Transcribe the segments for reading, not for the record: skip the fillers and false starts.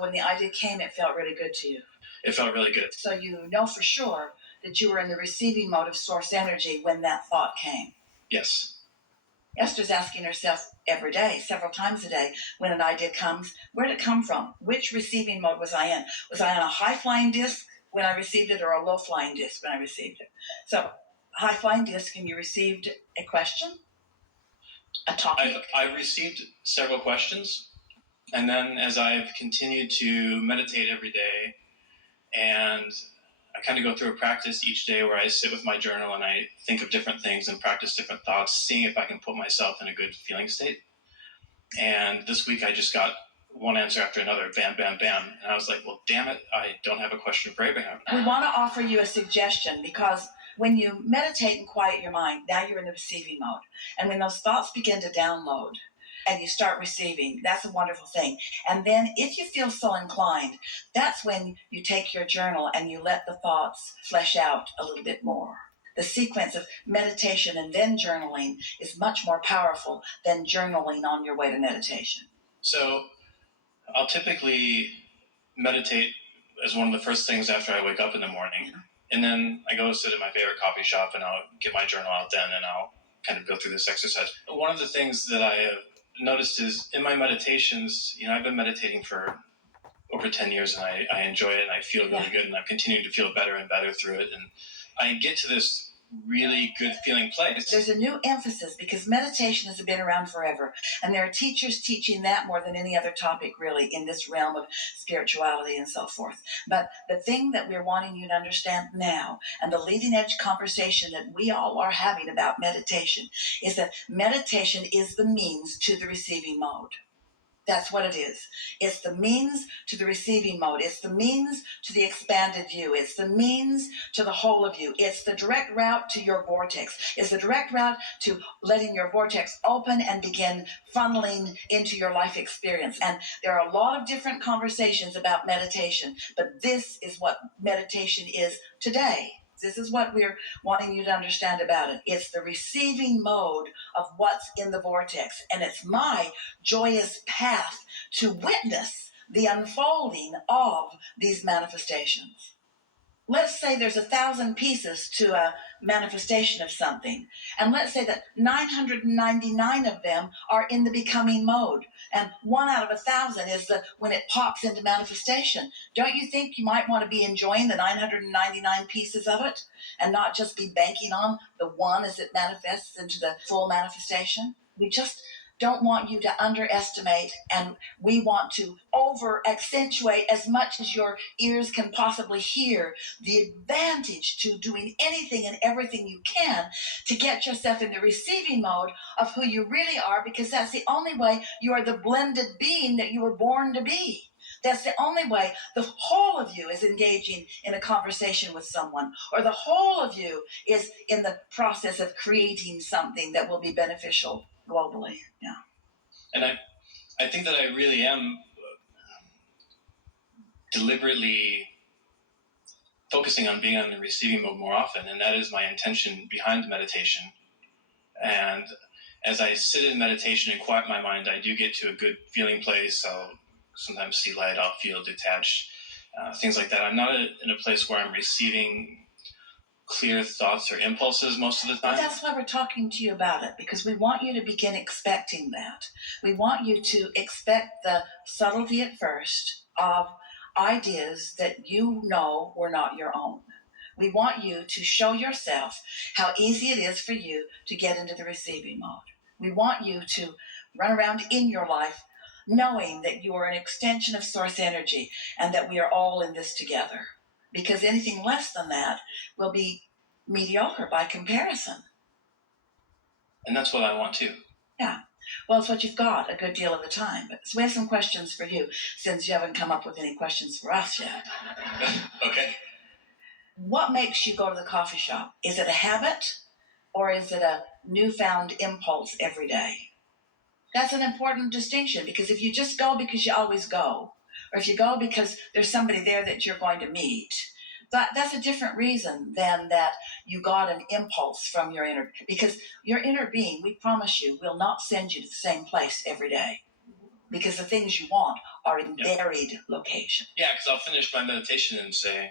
When the idea came, it felt really good to you. It felt really good. So you know for sure that you were in the receiving mode of source energy when that thought came. Yes. Esther's asking herself every day, several times a day, when an idea comes, where did it come from? Which receiving mode was I in? Was I on a high-flying disc when I received it or a low-flying disc when I received it? So, high-flying disc, and you received a question, a topic? I received several questions, and then as I've continued to meditate every day, and I kind of go through a practice each day where I sit with my journal and I think of different things and practice different thoughts, seeing if I can put myself in a good feeling state. And this week I just got one answer after another, bam, bam, bam. And I was like, well, damn it, I don't have a question for Abraham. We want to offer you a suggestion, because when you meditate and quiet your mind, now you're in the receiving mode. And when those thoughts begin to download and you start receiving, that's a wonderful thing. And then if you feel so inclined, that's when you take your journal and you let the thoughts flesh out a little bit more. The sequence of meditation and then journaling is much more powerful than journaling on your way to meditation. So I'll typically meditate as one of the first things after I wake up in the morning. And then I go sit at my favorite coffee shop and I'll get my journal out then and I'll kind of go through this exercise. One of the things that I have noticed is in my meditations, I've been meditating for over 10 years and I enjoy it and I feel really good and I'm continuing to feel better and better through it. And I get to this really good feeling place. There's a new emphasis because meditation has been around forever, and there are teachers teaching that more than any other topic really in this realm of spirituality and so forth. But the thing that we're wanting you to understand now, and the leading edge conversation that we all are having about meditation, is that meditation is the means to the receiving mode. That's what it is. It's the means to the receiving mode. It's the means to the expanded view. It's the means to the whole of you. It's the direct route to your vortex. It's the direct route to letting your vortex open and begin funneling into your life experience. And there are a lot of different conversations about meditation, but this is what meditation is today. This is what we're wanting you to understand about it. It's the receiving mode of what's in the vortex. And it's my joyous path to witness the unfolding of these manifestations. Let's say there's 1,000 pieces to a manifestation of something. And let's say that 999 of them are in the becoming mode. And 1 out of 1,000 is when it pops into manifestation. Don't you think you might want to be enjoying the 999 pieces of it and not just be banking on the one as it manifests into the full manifestation? We just don't want you to underestimate, and we want to over accentuate as much as your ears can possibly hear the advantage to doing anything and everything you can to get yourself in the receiving mode of who you really are, because that's the only way you are the blended being that you were born to be. That's the only way the whole of you is engaging in a conversation with someone, or the whole of you is in the process of creating something that will be beneficial globally. Yeah. And I think that I really am deliberately focusing on being on the receiving mode more often, and that is my intention behind meditation. And as I sit in meditation and quiet my mind, I do get to a good feeling place. I'll sometimes see light, I'll feel detached, things like that. I'm not in a place where I'm receiving clear thoughts or impulses most of the time. But that's why we're talking to you about it, because we want you to begin expecting that. We want you to expect the subtlety at first of ideas that you know were not your own. We want you to show yourself how easy it is for you to get into the receiving mode. We want you to run around in your life knowing that you are an extension of source energy and that we are all in this together. Because anything less than that will be mediocre by comparison. And that's what I want too. Yeah. Well, it's what you've got a good deal of the time. But so we have some questions for you, since you haven't come up with any questions for us yet. Okay. What makes you go to the coffee shop? Is it a habit, or is it a newfound impulse every day? That's an important distinction, because if you just go because you always go, or if you go because there's somebody there that you're going to meet, that's a different reason than that you got an impulse from your because your inner being, we promise you, will not send you to the same place every day. because the things you want are in buried location. Yeah, because I'll finish my meditation and say,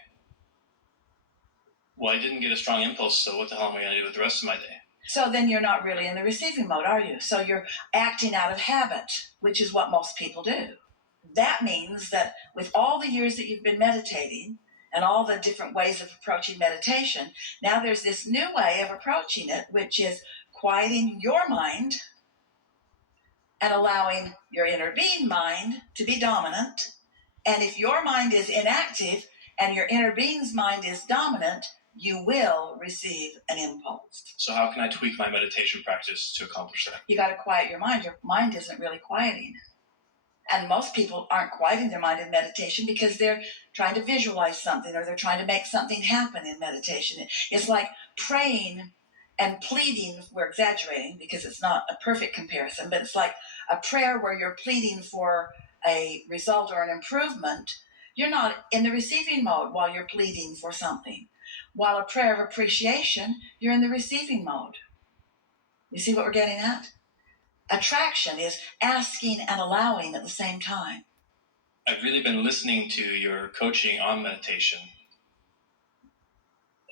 well, I didn't get a strong impulse, so what the hell am I going to do with the rest of my day? So then you're not really in the receiving mode, are you? So you're acting out of habit, which is what most people do. That means that with all the years that you've been meditating and all the different ways of approaching meditation, now there's this new way of approaching it, which is quieting your mind and allowing your inner being mind to be dominant. And if your mind is inactive and your inner being's mind is dominant, you will receive an impulse. So how can I tweak my meditation practice to accomplish that? You got to quiet your mind. Your mind isn't really quieting. And most people aren't quieting their mind in meditation because they're trying to visualize something or they're trying to make something happen in meditation. It's like praying and pleading. We're exaggerating because it's not a perfect comparison, but it's like a prayer where you're pleading for a result or an improvement. You're not in the receiving mode while you're pleading for something. While a prayer of appreciation, you're in the receiving mode. You see what we're getting at? Attraction is asking and allowing at the same time. I've really been listening to your coaching on meditation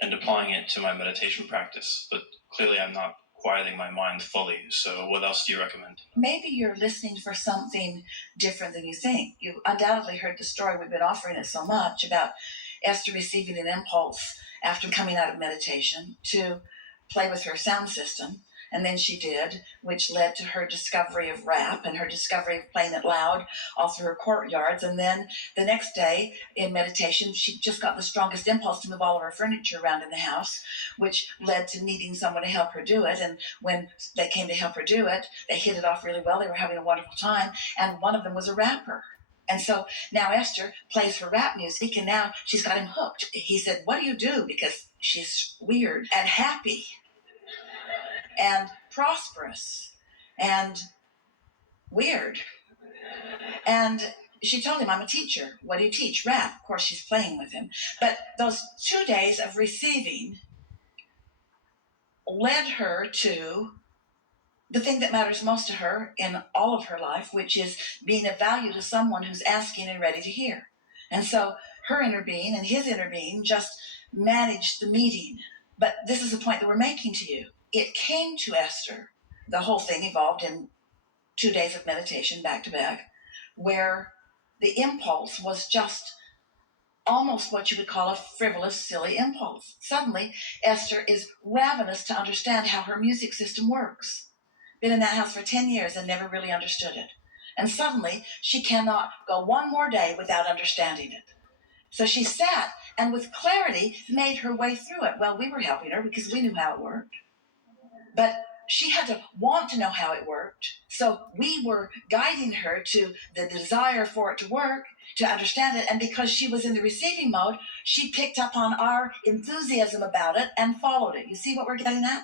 and applying it to my meditation practice, but clearly I'm not quieting my mind fully. So what else do you recommend? Maybe you're listening for something different than you think. You've undoubtedly heard the story, we've been offering it so much, about Esther receiving an impulse after coming out of meditation to play with her sound system. And then she did, which led to her discovery of rap and her discovery of playing it loud all through her courtyards. And then the next day in meditation, she just got the strongest impulse to move all of her furniture around in the house, which led to needing someone to help her do it. And when they came to help her do it, they hit it off really well. They were having a wonderful time. And one of them was a rapper. And so now Esther plays her rap music, and now she's got him hooked. He said, what do you do? Because she's weird and happy and prosperous and weird. And she told him, I'm a teacher. What do you teach? Rap. Of course, she's playing with him. But those 2 days of receiving led her to the thing that matters most to her in all of her life, which is being of value to someone who's asking and ready to hear. And so her inner being and his inner being just managed the meeting. But this is the point that we're making to you. It came to Esther. The whole thing evolved in 2 days of meditation back to back, where the impulse was just almost what you would call a frivolous, silly impulse. Suddenly, Esther is ravenous to understand how her music system works. Been in that house for 10 years and never really understood it. And suddenly, she cannot go one more day without understanding it. So she sat and with clarity made her way through it. Well, we were helping her because we knew how it worked. But she had to want to know how it worked. So we were guiding her to the desire for it to work, to understand it. And because she was in the receiving mode, she picked up on our enthusiasm about it and followed it. You see what we're getting at?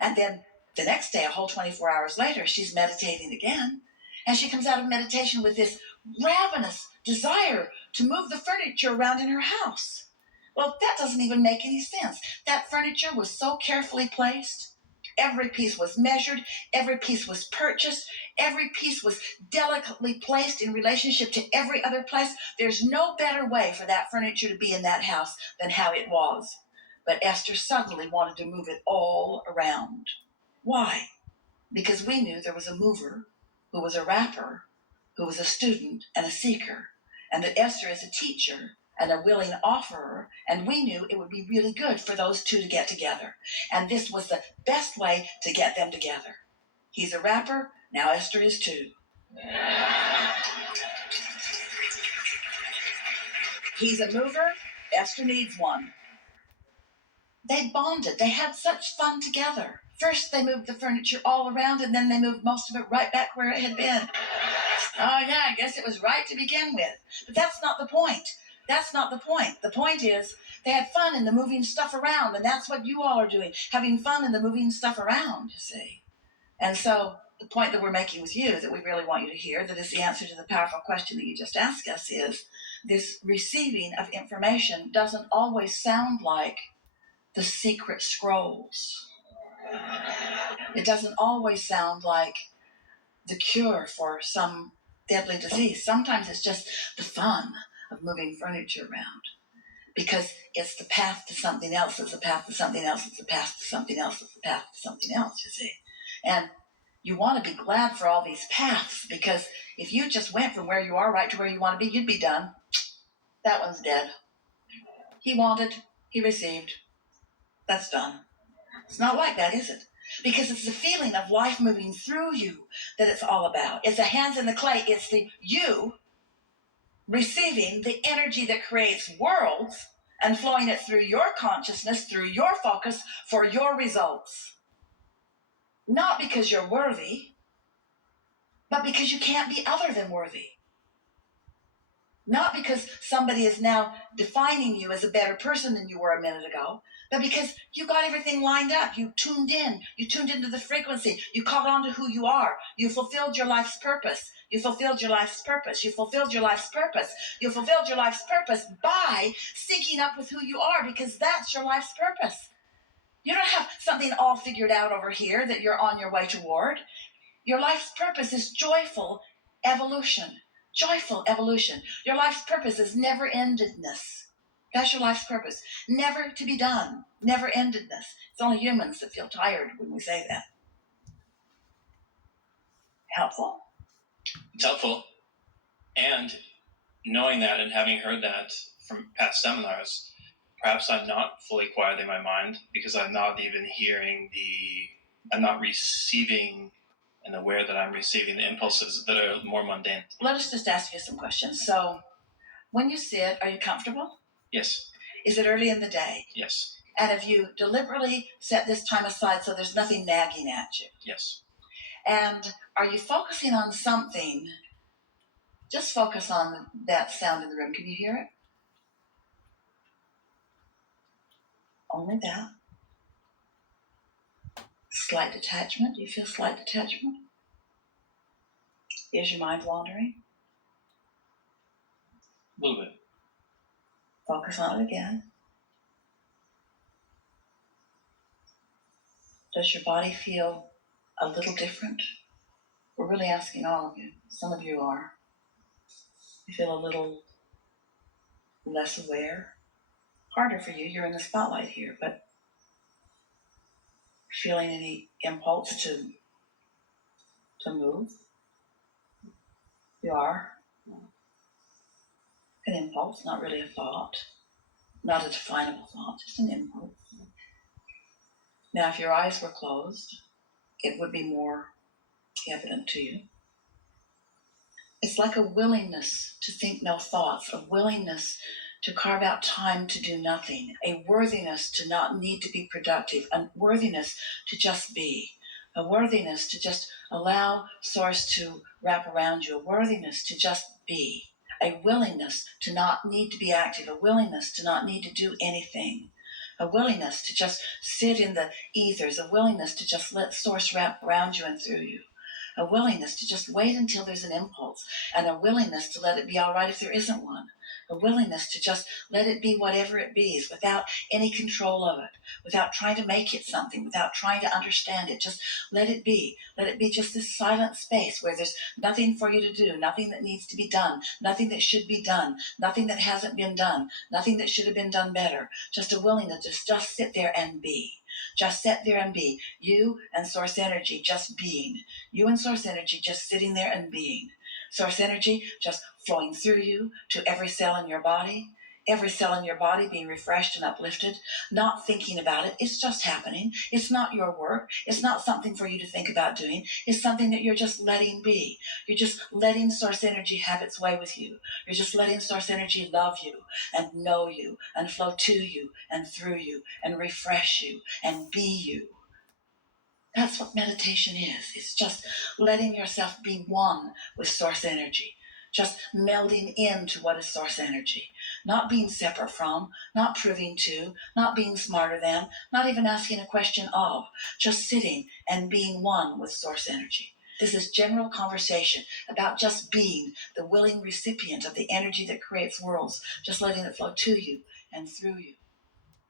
And then the next day, a whole 24 hours later, she's meditating again. And she comes out of meditation with this ravenous desire to move the furniture around in her house. Well, that doesn't even make any sense. That furniture was so carefully placed. Every piece was measured. Every piece was purchased. Every piece was delicately placed in relationship to every other place. There's no better way for that furniture to be in that house than how it was. But Esther suddenly wanted to move it all around. Why? Because we knew there was a mover who was a rapper, who was a student and a seeker, and that Esther is a teacher and a willing offerer, and we knew it would be really good for those two to get together. And this was the best way to get them together. He's a rapper, now Esther is too. He's a mover, Esther needs one. They bonded. They had such fun together. First, they moved the furniture all around, and then they moved most of it right back where it had been. Oh, yeah, I guess it was right to begin with. But that's not the point. That's not the point. The point is they had fun in the moving stuff around, and that's what you all are doing, having fun in the moving stuff around, you see. And so the point that we're making with you, that we really want you to hear, that is the answer to the powerful question that you just asked us, is this receiving of information doesn't always sound like the secret scrolls. It doesn't always sound like the cure for some deadly disease. Sometimes it's just the fun of moving furniture around, because it's the path to something else. It's the path to something else. It's the path to something else. It's the path to something else, you see. And you want to be glad for all these paths, because if you just went from where you are right to where you want to be, you'd be done. That one's dead. He wanted, he received. That's done. It's not like that, is it? Because it's the feeling of life moving through you that it's all about. It's the hands in the clay. It's the you receiving the energy that creates worlds and flowing it through your consciousness, through your focus for your results. Not because you're worthy, but because you can't be other than worthy. Not because somebody is now defining you as a better person than you were a minute ago, but because you got everything lined up. You tuned in. You tuned into the frequency. You caught on to who you are. You fulfilled your life's purpose. You fulfilled your life's purpose. You fulfilled your life's purpose. You fulfilled your life's purpose by syncing up with who you are, because that's your life's purpose. You don't have something all figured out over here that you're on your way toward. Your life's purpose is joyful evolution. Joyful evolution. Your life's purpose is never-endedness. That's your life's purpose. Never to be done. Never-endedness. It's only humans that feel tired when we say that. Helpful? It's helpful. And knowing that and having heard that from past seminars, perhaps I'm not fully quieting my mind, because I'm not even I'm not receiving and aware that I'm receiving the impulses that are more mundane. Let us just ask you some questions. So, when you sit, are you comfortable? Yes. Is it early in the day? Yes. And have you deliberately set this time aside so there's nothing nagging at you? Yes. And are you focusing on something? Just focus on that sound in the room. Can you hear it? Only that. Slight detachment. Do you feel slight detachment? Is your mind wandering? A little bit. Focus on it again. Does your body feel a little different? We're really asking all of you. Some of you are. You feel a little less aware. Harder for you. You're in the spotlight here, but feeling any impulse to move? You are. An impulse, not really a thought. Not a definable thought, just an impulse. Now, if your eyes were closed, it would be more evident to you. It's like a willingness to think no thoughts, a willingness to carve out time to do nothing, a worthiness to not need to be productive, a worthiness to just be, a worthiness to just allow Source to wrap around you, a worthiness to just be, a willingness to not need to be active, a willingness to not need to do anything, a willingness to just sit in the ethers, a willingness to just let Source wrap around you and through you, a willingness to just wait until there's an impulse, and a willingness to let it be all right if there isn't one, a willingness to just let it be whatever it be, without any control of it, without trying to make it something, without trying to understand it. Just let it be. Let it be just this silent space where there's nothing for you to do, nothing that needs to be done, nothing that should be done, nothing that hasn't been done, nothing that should have been done better. Just a willingness to just sit there and be. Just sit there and be. You and Source Energy just being. You and Source Energy just sitting there and being. Source Energy just flowing through you to every cell in your body. Every cell in your body being refreshed and uplifted. Not thinking about it. It's just happening. It's not your work. It's not something for you to think about doing. It's something that you're just letting be. You're just letting Source Energy have its way with you. You're just letting Source Energy love you and know you and flow to you and through you and refresh you and be you. That's what meditation is. It's just letting yourself be one with Source Energy. Just melding into what is Source Energy. Not being separate from, not proving to, not being smarter than, not even asking a question of. Just sitting and being one with Source Energy. This is general conversation about just being the willing recipient of the energy that creates worlds. Just letting it flow to you and through you